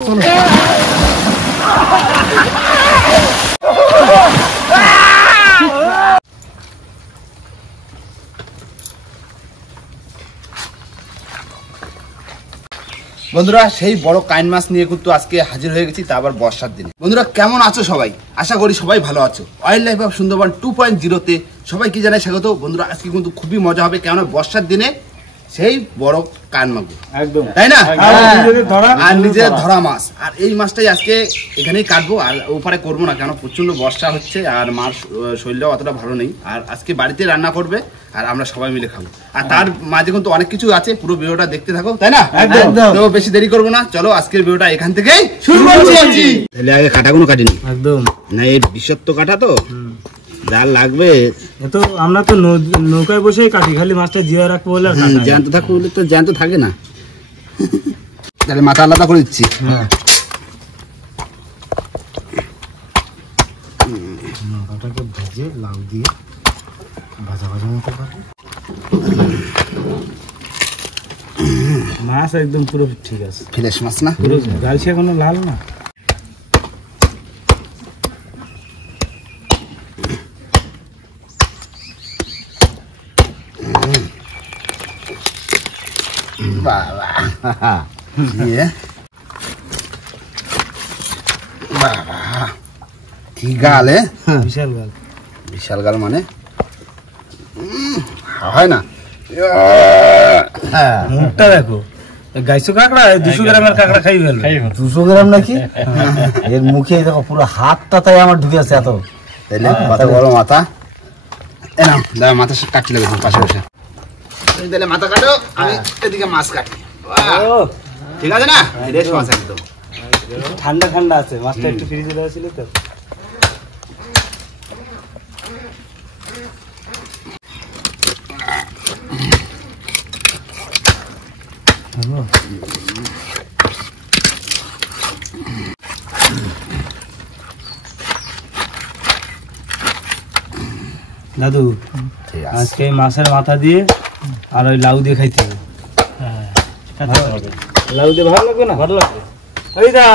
বন্ধুরা সেই বড় কাইন মাছ নিয়ে কিন্তু আজকে হাজির হয়ে গেছি, তা আবার বর্ষার দিনে। বন্ধুরা কেমন আছো সবাই? আশা করি সবাই ভালো আছো। ওয়াইল্ড লাইফ অফ সুন্দরবন 2.0 সবাইকে জানাই স্বাগত। বন্ধুরা আজকে কিন্তু খুবই মজা হবে, কেননা বর্ষার দিনে সেই বড় কান মাগুর, একদম তাই না, আর নিজের ধরা মাছ। আর এই মাছটাই আজকে এখানেই কাটবো, আর ওপারে করবো না, কেন প্রচন্ড বর্ষা হচ্ছে আর মার শরীরটাও অতটা ভালো নেই। আর আজকে বাড়িতে রান্না করবে আর আমরা সবাই মিলে খাবো। আর তার মাঝে কিন্তু অনেক কিছু আছে, পুরো ভিডিওটা দেখতে থাকো, তাই না? তো বেশি দেরি করবো না, চলো আজকের ভিডিওটা এখান থেকেই শুরু করছি। তাহলে আগে কাটাগুলো কাটিনি, একদম না, এই বিশ্বত্ব কাটা তো যার লাগবে। তো আমরা তো নৌকায় বসেই কাটি, খালি মাছটা জিয়া রাখবো বলে, জ্যান্ত থাকবো বলে তো জ্যান্ত থাকে না। তাহলে মাথা আলাদা করে দিচ্ছি। মাথাটাকে ভেজে লাউ দিয়ে ভাজা ভাজা মতো করে মাছ একদম পুরো ঠিক আছে, ফ্রেশ মাছ না, পুরো গালছে কোনো লাল না। কি গাল, বিশাল গাল, বিশাল গাল মানে হয় না। মুখটা দেখো, গাইছো কাঁকড়া 200 গ্রামের কাঁকড়া খাই ফেলবে। 200 গ্রাম নাকি? এর মুখে দেখো পুরো হাতটা তাই আমার ঢুকে আছে এত। তাইলে কত বড় মাথা, এনাম দাও মাথা কাটতে লাগবে পাশে বসে। তুমি তাহলে মাথা কাটো, আমি এদিকে মাছ কাটি। ঠিক আছে না? ফ্রেশ মাছ একদম, ঠান্ডা ঠান্ডা আছে মাছটা, একটু ফ্রিজে দেওয়া ছিল তো। দাদু আজকে মাছের মাথা দিয়ে আর ওই লাউ দিয়ে খাইতে হবে। লাউ দিয়ে ভালো লাগবে না? ভালো লাগবে। ওই দা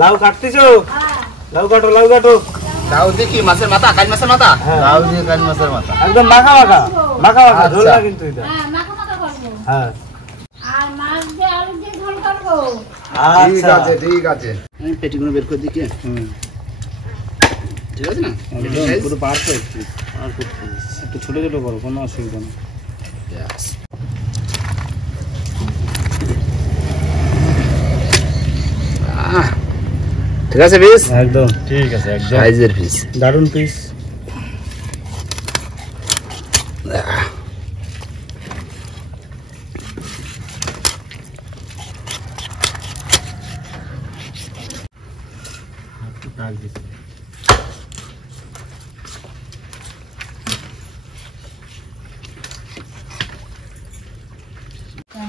লাউ কাটতেছো? লাউ কাটো, লাউ কাটো। লাউ দিয়ে কি মাছের মাথা? কান মাছের মাথা? লাউ দিয়ে কান মাছের মাথা একদম মাখা মাখা মাখা মাখা, ঝোল না কিন্তু এটা। হ্যাঁ মাখা মাখা করব। হ্যাঁ আর মাছ দিয়ে আলু দিয়ে ঝোল করব। ঠিক আছে ঠিক আছে, আমি পেটিগুলো বের করে দিই কি? ঠিক আছে না? পুরো পারফেক্ট। আর একটু ছোট ছোট করো, কোনো অসুবিধা নেই। ঠিক আছে পিস, একদম ঠিক আছে, একদম সাইজের পিস, দারুন পিস।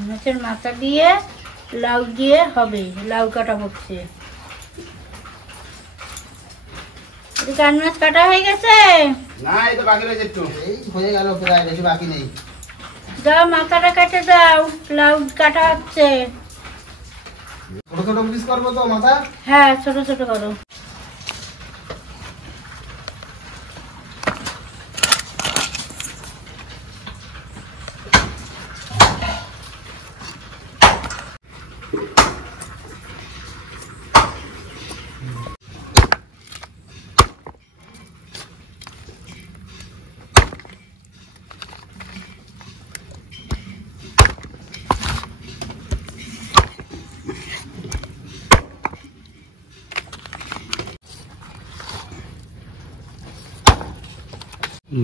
মাছের মাথা দিয়ে লাউ দিয়ে হবে, লাউ কাটা হচ্ছে। কান মাছ কাটা হয়ে গেছে? না এই তো বাকি রয়েছে, একটু এই হয়ে গেল, প্রায় বেশি বাকি নেই। দাও মাথাটা কেটে দাও, লাউ কাটা হচ্ছে। ছোট ছোট পিস করবো তো মাথা? হ্যাঁ ছোট ছোট করো।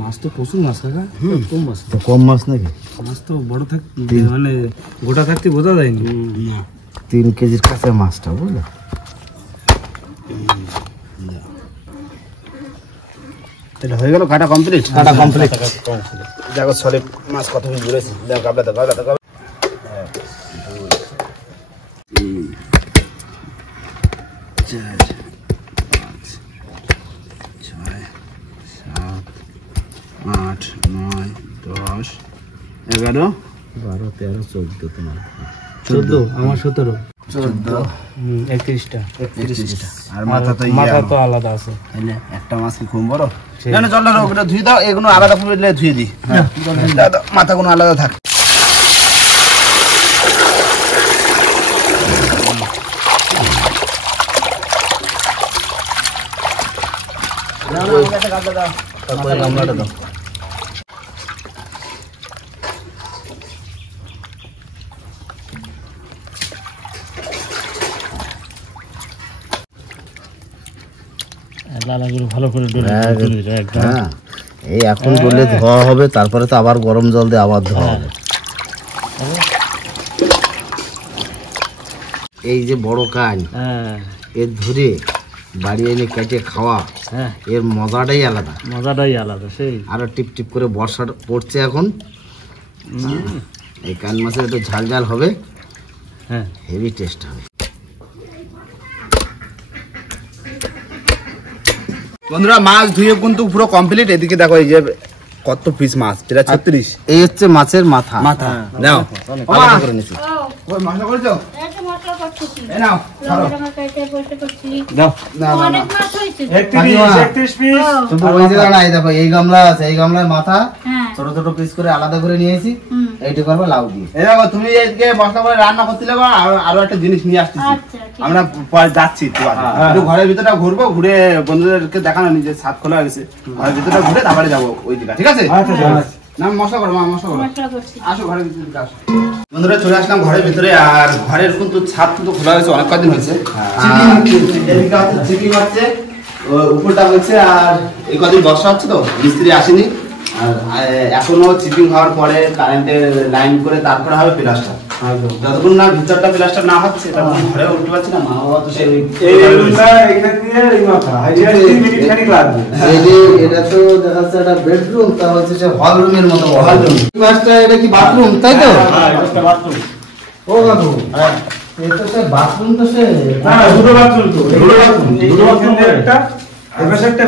মাছ তো প্রচুর মাছ কাকা, কম মাছ তো কম মাছ নাকি? মাছ তো বড় থাক, মানে গোটা থাকতে বোঝা যায়নি। 3 কেজির কাছে মাছটা, বুঝলে? তাহলে হয়ে গেল কাটা কমপ্লিট। কাটা কমপ্লিট, দেখো সরে মাছ কত ঘুরেছি। দেখো গাবলা তো গাবলা তো গাবলা, 4 5 6 7 8 9 10 11 12 13 14 তোমার 14, আমার 17। 14 31টা আর মাথা তো মাথা তো আলাদা আছে। একটা মাছ কি খুব বড়? না না চল না ওটা ধুই দাও, এগুলো আলাদা করে ধুয়ে দিই। মাথা কোনো আলাদা থাক। গামলাটা দাও। ভালো করে হ্যাঁ, এই এখন বললে ধোয়া হবে, তারপরে তো আবার গরম জল দিয়ে আবার ধোয়া হবে। এই যে বড় কান, এর ধরে বাড়ি এনে কেটে খাওয়া, এর মজাটাই আলাদা। সেই আরো টিপ টিপ করে বর্ষা পড়ছে এখন, এই কান মাছের একটু ঝাল ঝাল হবে, হেভি টেস্ট হবে। বন্ধুরা মাছ ধুয়ে কিন্তু পুরো কমপ্লিট। এদিকে দেখো এই যে কত পিস মাছ, এটা 36। এই হচ্ছে মাছের মাথা। নাও আলাদা করে নিচ্ছি। ওই মশলা করেছো? এই তো মশলা করতেছি। এই নাও লবণ কাটে বসে করছি। দাও। অনেক মাছ হয়েছে। 31 পিস। শুধু ওই জায়গা নাই, দেখো এই গামলা আছে, এই গামলার মাথা হ্যাঁ। ছোট ছোট পিস করে আলাদা করে নিয়েছি। এইটা করবো লাউ দিয়ে। এই দেখো তুমি এদিকে মশলা করে রান্না করতে লাগো, আরো একটা জিনিস নিয়ে আসতেছি। আচ্ছা, ঠিক আমরা পরে যাচ্ছি একটু আগে। একটু ঘরের ভিতরটা ঘুরবো, ঘুরে বন্ধুদেরকে দেখানো নিজের ছাদ খোলা হয়ে গেছে, ঘরের ভিতরটা ঘুরে তারপরে যাবো ওই দিকে, ঠিক আছে? না মশলা করো মা, মশলা করো। মশলা করছি। আসো ঘরের ভিতরে আসো। বন্ধুরা চলে আসলাম ঘরের ভিতরে, আর ঘরের কিন্তু ছাদ কিন্তু খোলা হয়েছে, অনেক কদিন হয়েছে। চিকি হচ্ছে, উপরটা হচ্ছে, আর এই কদিন বর্ষা হচ্ছে তো মিস্ত্রি আসেনি, আর এখনো চিপিং হওয়ার পরে কারেন্টের লাইন করে তারপরে হবে প্লাস্টার। যতক্ষণ না ভিতরটা প্লাস্টার না হচ্ছে ততক্ষণ ঘরে উঠতে পারছি না। মা বাবা তো সেই এটা তো দেখাচ্ছে একটা বেডরুম, তা হচ্ছে সে হল রুমের মতো। হল রুম মাছটা, এটা কি বাথরুম তাই তো? ও বাবু এটা সে বাথরুম, তো সে দুটো বাথরুম, তো দুটো বাথরুম একটা এপাশে একটা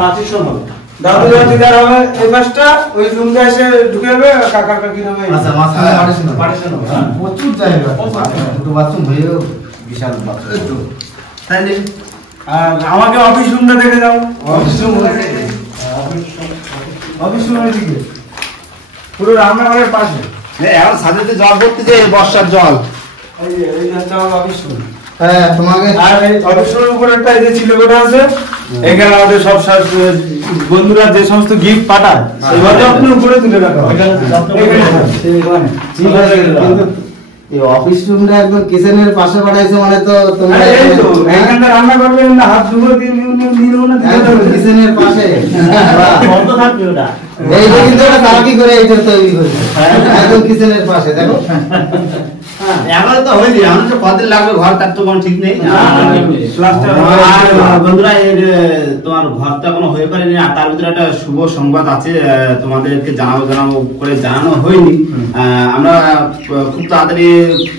পার্টিশন হবে। দাদু দাদিদার হবে এই পাশটা, ওই রুমটা এসে ঢুকে যাবে, কাকা কাকি হবে। আচ্ছা মাঝখানে পার্টিশন হবে। প্রচুর জায়গা, দুটো বাথরুম হয়েও বিশাল বাথরুম। তাইলে আর আমাকে অফিস রুমটা দেখে যাও। অফিস রুম দিকে পুরো রান্নাঘরের পাশে। এখন ছাদেতে জল পড়তেছে, বর্ষার জল। এই যাচ্ছে আমার অফিস রুম। হ্যাঁ তোমাকে আর এই অফিস রুমের উপরে একটা এই যে চিলেকোঠা আছে, এখানে আমাদের সব বন্ধুরা যে সমস্ত গিফট পাঠায় সেইভাবে আপনি উপরে তুলে রাখা হয়। ঠিক আছে, কিন্তু এই অফিস রুমটা একদম কিচেনের পাশে বানাইছো মানে তো তোমরা এই তো এখানটা রান্না করবেন না, হাত ধুবো দিয়ে কিচেনের পাশে বন্ধ থাকবে ওটা। এইটা কিন্তু একটা তারাকি করে এইটা তৈরি করেছে একদম কিচেনের পাশে, দেখো। এখন তো হয়নি, এখন তো কদিন লাগবে ঘর, তার তো কোনো ঠিক নেই। আর বন্ধুরা এর তোমার ঘর তো এখনো হয়ে পারেনি, আর তার ভিতরে একটা শুভ সংবাদ আছে, তোমাদেরকে জানাবো করে জানানো হয়নি। আমরা খুব তাড়াতাড়ি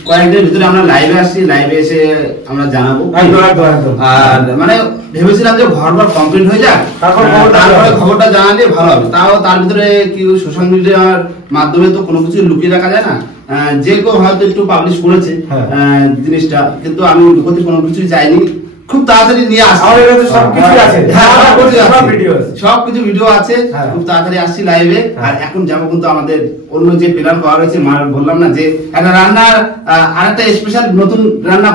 কয়েকদিনের ভিতরে আমরা লাইভে আসছি, লাইভে এসে আমরা জানাবো। আর মানে ভেবেছিলাম যে ঘর কমপ্লিট হয়ে যাক, তারপরে খবরটা জানালে ভালো হবে। তাও তার ভিতরে কি সোশ্যাল মিডিয়ার মাধ্যমে তো কোনো কিছু লুকিয়ে রাখা যায় না, যে কেউ হয়তো একটু পাবলিশ করেছে জিনিসটা, কিন্তু আমি লুকোতে কোনো কিছু চাইনি, খুব তাড়াতাড়ি নিয়ে আসছি। সবকিছু ভিডিও আছে, খুব তাড়াতাড়ি আসছি লাইভে। আর এখন যাবো কিন্তু আমাদের অন্য যে প্ল্যান করা হয়েছে, বললাম না যে একটা রান্নার আর একটা স্পেশাল নতুন রান্না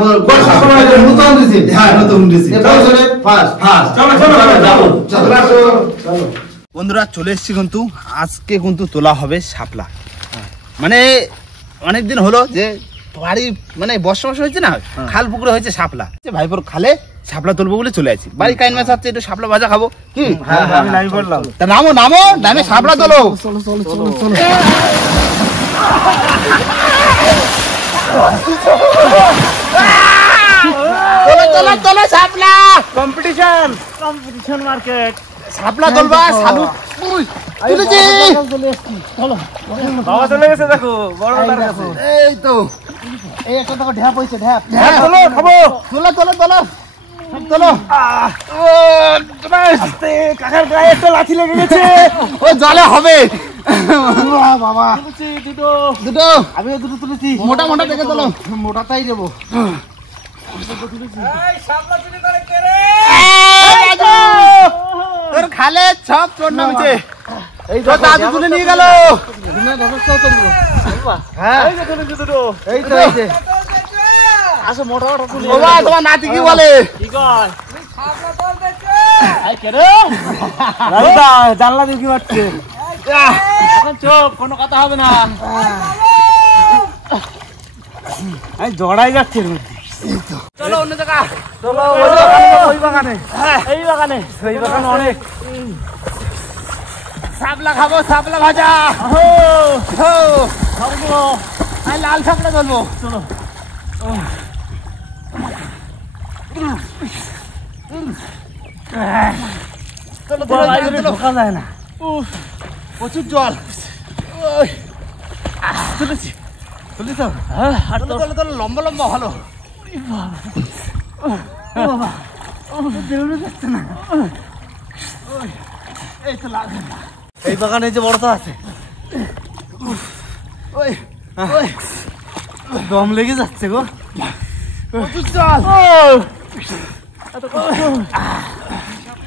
বন্ধুরা চলে এসছি, কিন্তু আজকে কিন্তু তোলা হবে শাপলা। মানে অনেকদিন হলো যে বাড়ি মানে বর্ষা হয়েছে না, খাল পুকুরে হয়েছে শাপলা, ভাইপোর খালে শাপলা তুলবো বলে চলে আসি। বাড়ি কাইন মাছ আছে, একটু শাপলা ভাজা খাবো। তা নামো নামো, নামে শাপলা তোলো। তোলো শাপলা, কম্পিটিশন মার্কেট, শাপলা তোলবা। সালু তুলেছি, বাবা চলে গেছে, দেখো বড় দাদার কাছে। এই তো এই একটা দেখো ঢ্যাপ হইছে, ঢ্যাপ চলো খাবো। তোলো তোলো তোলো তোলো। কাকার গায়ে একটা লাঠি লেগে গেছে। ও জলে হবে, বাবা দুটো আমিও দুটো তুলেছি। মোটা মোটা দেখে চলো মোটাটাই দেবো তোর খালে সব চোর নামছে এই তো দাদু তুলে নিয়ে গেল হ্যাঁ এই তো এই যে আসো মোটা মোটা তুলে বাবা তোমার নাতি কি বলে কি কয় জানলা দিয়ে কি মারছে? এখন চুপ কোনো কথা হবে না জড়াই যাচ্ছে চলো অন্য জায়গা চলো ওই বাগানে এই বাগানে ওই বাগানে অনেক শাপলা খাবো শাপলা ভাজা খাবো আর লাল শাপলা ধরবো চলো ঢোকা যায় না প্রচুর জল তুলেছি তুলেছ লম্বা লম্বা ভালো এই বাগানে যে বড়টা আছে ওই দম লেগে যাচ্ছে গো প্রচুর জল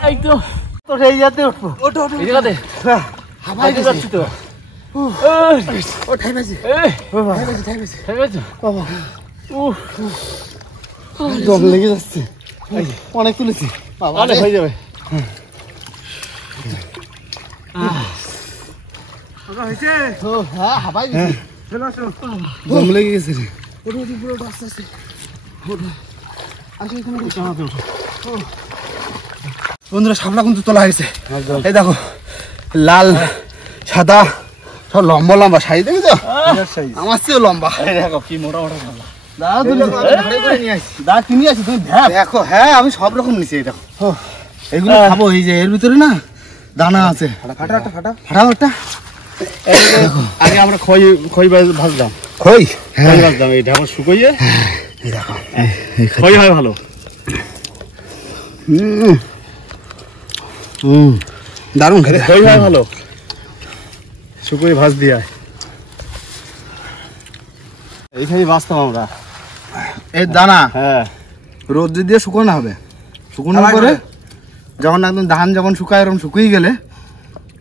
এই তো তো সেই যাতে উঠবো ওঠো ওঠো এই জায়গাতে হাবাই যাচ্ছি তো ও ঠাই বাজি ঠাই বাজি বাবা দম লেগে যাচ্ছে অনেক তুলেছি অনেক হয়ে যাবে হ্যাঁ হাবাই গেছি দম লেগে গেছে রে ওঠো ওঠো পুরো আস্তে আস্তে ওঠো আসো এখানে বন্ধুরা শাপলা কিন্তু তোলা হয়েছে এই দেখো লাল সাদা সব লম্বা লম্বা সাইজ দেখেছো আমার চেয়েও লম্বা দেখো কি মোটা মোটা শাপলা দা কিনে আছি তুমি দেখো হ্যাঁ আমি সব রকম নিছি এই দেখো এগুলো খাবো এই যে এর ভিতরে না দানা আছে ফাটা ফাটা একটা আগে আমরা খই ভাজলাম খই খই ভাজলাম এই ঢাকা শুকোইয়ে এই দেখো খই হয় ভালো দারুণ খেতে খই হয় ভালো শুকোই ভাজ দিয়ে এইখানেই বাঁচতাম আমরা এই দানা হ্যাঁ রোদ্রে দিয়ে শুকানো হবে শুকানোর পরে যখন একদম ধান যখন শুকায় এরকম শুকিয়ে গেলে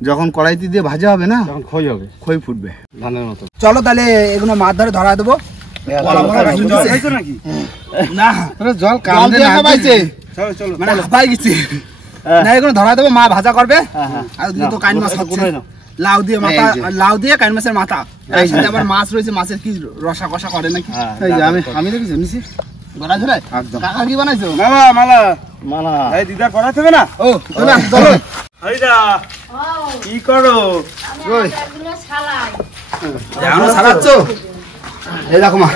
যখন কড়াইতে দিয়ে ভাজা হবে না তখন খই হবে খই ফুটবে ধানের মতো চলো তাহলে এগুলো মাছ ধরে ধরা দেবো জল খাইছো নাকি না জল জল দিয়ে খাবাইছে চলো চলো মানে হাঁপাই গেছি না এগুলো ধরা দেবো মা ভাজা করবে আর ওদিকে তো কাইন মাছ হচ্ছে লাউ দিয়ে মাথা লাউ দিয়ে কাইন মাছের মাথা এর সাথে আবার মাছ রয়েছে মাছের কি রসা কষা করে নাকি এই যে আমি দেখেছি নিছি ধরা ধরে কাকা কি বানাইছো মামা মালা মালা এই দিদা করাতে হবে না ও চলো চলো হরিদা কি করো ওই এগুলো ছালাই এখনো সারাচ্ছ এই দেখো মা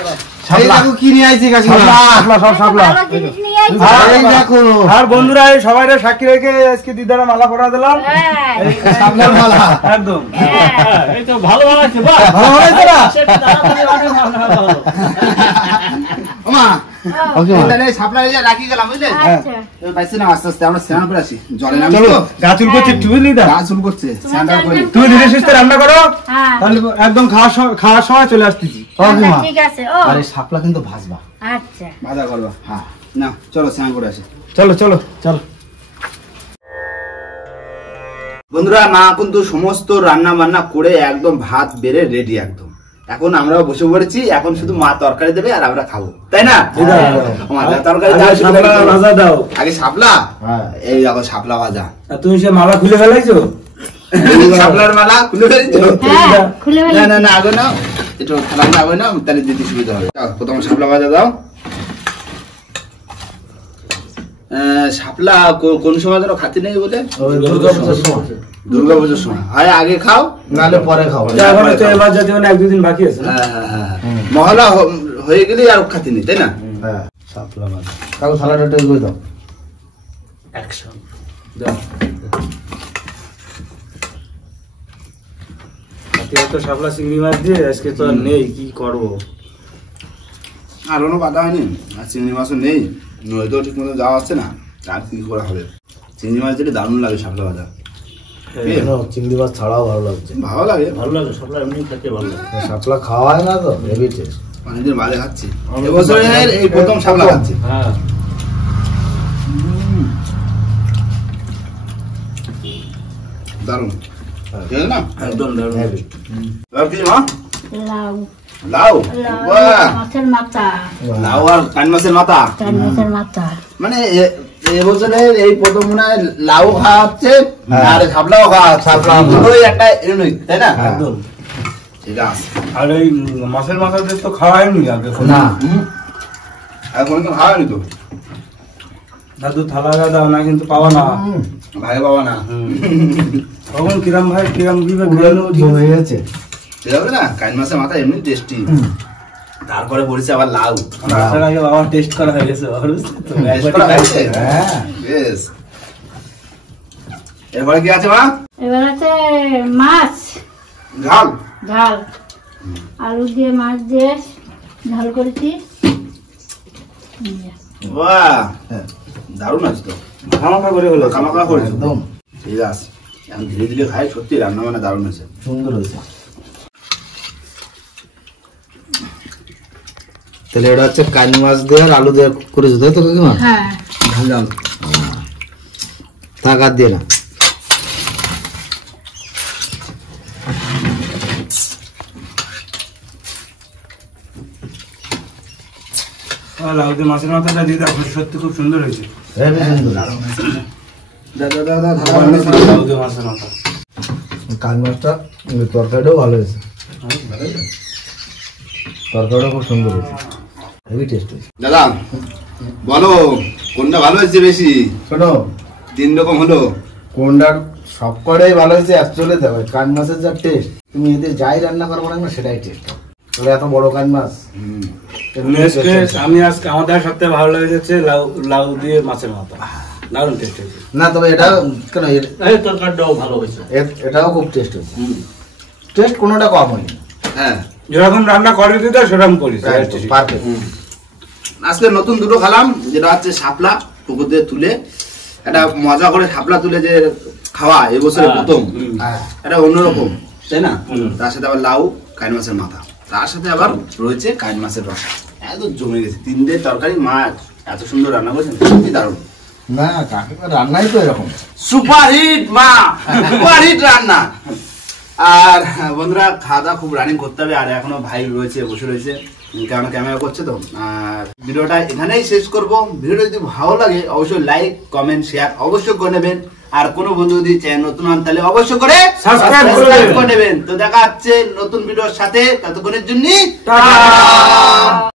এই দেখো কি নিয়ে আইছি কাকিমা শাপলা সব শাপলা ভালো জিনিস নিয়ে আইছি। এই দেখো আর বন্ধুরা এই সবাইরে সাক্ষী রেখে আজকে দিদারা মালা পরা দিলাম হ্যাঁ, সামনের মালা একদম হ্যাঁ। এই তো ভালো বানাইছে বাহ ভালো বানাইছে না? সেটা তাড়াতাড়ি অনেক ভালো ওমা ও, তাহলে সাপ্লাই রাখি গেলাম বুঝলে আচ্ছা। এবার পাইছি না আস্তে আস্তে আমরা স্নান করে আসি জলে নামি চলো তো গা চুল করছে একটু বুঝলি দা গা চুল করছে স্নানটা করি তুমি ধীরে সুস্থে রান্না করো হ্যাঁ, তাহলে একদম খাওয়ার সময় চলে আসতেছি আচ্ছা, ঠিক আছে ও আরে শাপলা কিন্তু ভাজবা আচ্ছা ভাজা করবা হ্যাঁ না চলো স্নান করে আসি চলো চলো চলো বন্ধুরা মা কিন্তু সমস্ত রান্না বান্না করে একদম ভাত বেড়ে রেডি একদম এখন আমরাও বসে পড়েছি এখন শুধু মা তরকারি দেবে আর আমরা খাবো তাই না মা তরকারি দাও, শুধু ভাজা দাও আগে শাপলা এই দেখো শাপলা ভাজা আর তুমি সে মালা খুলে ফেলাইছো শাপলার মালা খুলে ফেলেছো হ্যাঁ খুলে না ফেলে না না আগে না একটু রান্না হবে না তাহলে দিতে সুবিধা হবে দাও, প্রথম শাপলা ভাজা দাও শাপলা কোন সময় ধরো খাতি নেই বলে দুর্গা পুজোর সময় হয় আগে খাও নালে পরে খাবো এখন তো এবার যদি মানে এক দুদিন বাকি আছে মহলা হয়ে গেলে আর খাতি নেই তাই না হ্যাঁ শাপলা ভাজা কাকু সালাডটা টেস্ট করে দাও তো শাপলা চিংড়ি মাছ দিয়ে আজকে তো আর নেই কি করবো আর কোনো বাধা হয়নি আর চিংড়ি মাছও নেই নদীতেও ঠিক মতো যাওয়া হচ্ছে না আর কি করা হবে চিংড়ি মাছ যেটা দারুণ লাগে শাপলা ভাজা চিংড়ি মাছ ছাড়াও ভালো লাগছে। ভালো লাগে, ভালো লাগে, শাপলা এমনি খেতে ভালো লাগে। শাপলা খাওয়া হয় না তো, হেভি টেস্ট। অনেকদিন বাদে খাচ্ছি, এবছরের এই প্রথম শাপলা খাচ্ছি। হ্যাঁ, দারুণ, ঠিক আছে না? একদম দারুণ। হেভি। আর কি মা? লাউ লাউ, লাউ বাহ, মাছের মাথা, লাউ আর কান মাছের মাথা। কান মাছের মাথা। মানে এবছরের এই প্রথম মনে হয় লাউ খাওয়া হচ্ছে আর শাপলাও খাওয়া হচ্ছে। দুটোই একটা ইউনিক, তাই না? একদম। ঠিক আছে। আর এই মাছের মাথা দিয়ে তো খাওয়া হয়নি আগে না, আর কোনোদিন খাওয়ানি তো? দাদু থালা দাও না, কিন্তু পাওয়া না। ভাই বাবা না, তখন কিরম ভাই কিরম দিবে পুরানো জমে গেছে। ঠিক আছে না? কান মাছের মাথা এমনি টেস্টি, তারপরে পড়েছে আবার লাউ। আসার আগে বাবা টেস্ট করা হয়ে গেছে, বাবা বুঝলি তো? Taste করা হয়েছে? হ্যাঁ, বেশ। এরপরে কি আছে মা? এবার আছে মাছ ঝাল। ঝাল, আলু দিয়ে মাছ দিয়ে ঝাল করেছি। বাহ, দারুণ আছে তো। খামাখা করে হলো। খামাখা করেছে একদম ঠিক আছে। এখন ধীরে ধীরে খাই, সত্যি রান্না মানে দারুণ হয়েছে। সুন্দর হয়েছে। তাহলে এটা হচ্ছে কান মাছ দিয়ে আর আলু দিয়ে করেছো, তাই তো কাকিমা? হ্যাঁ, ঝাল থাক, আর দিয়ে না। লাউ দিয়ে মাছের মাথাটা দিয়ে দেখো, সত্যি খুব সুন্দর হয়েছে। হেভি সুন্দর। লাউ দিয়ে মাছের মাথা। কান মাছটা তরকারিটাও ভালো হয়েছে, তরকারিটা খুব সুন্দর হয়েছে, হেভি টেস্ট হয়েছে। দাদা বলো কোনটা ভালো হয়েছে বেশি? শোনো, 3 রকম হলো। কোনটা সব কটাই ভালো হয়েছে অ্যাকচুয়ালি। দেখো কান মাছের যা টেস্ট, তুমি এতে যাই রান্না করবো না সেটাই টেস্ট হবে। তোর এত বড় কান মাছ, আমি আজকে আমাদের সবথেকে ভালো লেগেছে লাউ, লাউ দিয়ে মাছের মাথা, দারুণ টেস্ট হয়েছে। না তবে এটা কেন এই তরকারিটাও ভালো হয়েছে। এটাও খুব টেস্ট হয়েছে, টেস্ট কোনোটা কম হয়নি, হ্যাঁ, যেরকম রান্না করবি দিতে সেরকম করিস। পারফেক্ট। আজকে নতুন দুটো খেলাম, যেটা হচ্ছে শাপলা পুকুর দিয়ে তুলে, একটা মজা করে শাপলা তুলে যে খাওয়া এবছরের প্রথম, হ্যাঁ, এটা অন্যরকম, তাই না? হুম। তার সাথে আবার লাউ, কান মাছের মাথা, তার সাথে আবার রয়েছে কান মাছের রসা। এত জমে গেছে, 3 দিয়ে তরকারি, মাছ, এত সুন্দর রান্না করেছেন, সত্যি দারুণ। না কাকিমা রান্নাই তো এরকম। সুপার হিট মা, সুপার হিট রান্না। আর বন্ধুরা খাওয়া দাওয়া খুব রানিং করতে হবে, আর এখনো ভাই রয়েছে, বসে রয়েছে, কেমন ক্যামেরা করছে তো। আর ভিডিওটা এখানেই শেষ করব। ভিডিওটা যদি ভালো লাগে অবশ্যই লাইক কমেন্ট শেয়ার অবশ্যই করে নেবেন, আর কোনো বন্ধু যদি চ্যানেল নতুন হন তাহলে অবশ্যই করে Subscribe করে নেবেন। তো দেখা হচ্ছে নতুন ভিডিওর সাথে, ততক্ষণের জন্য টাটা।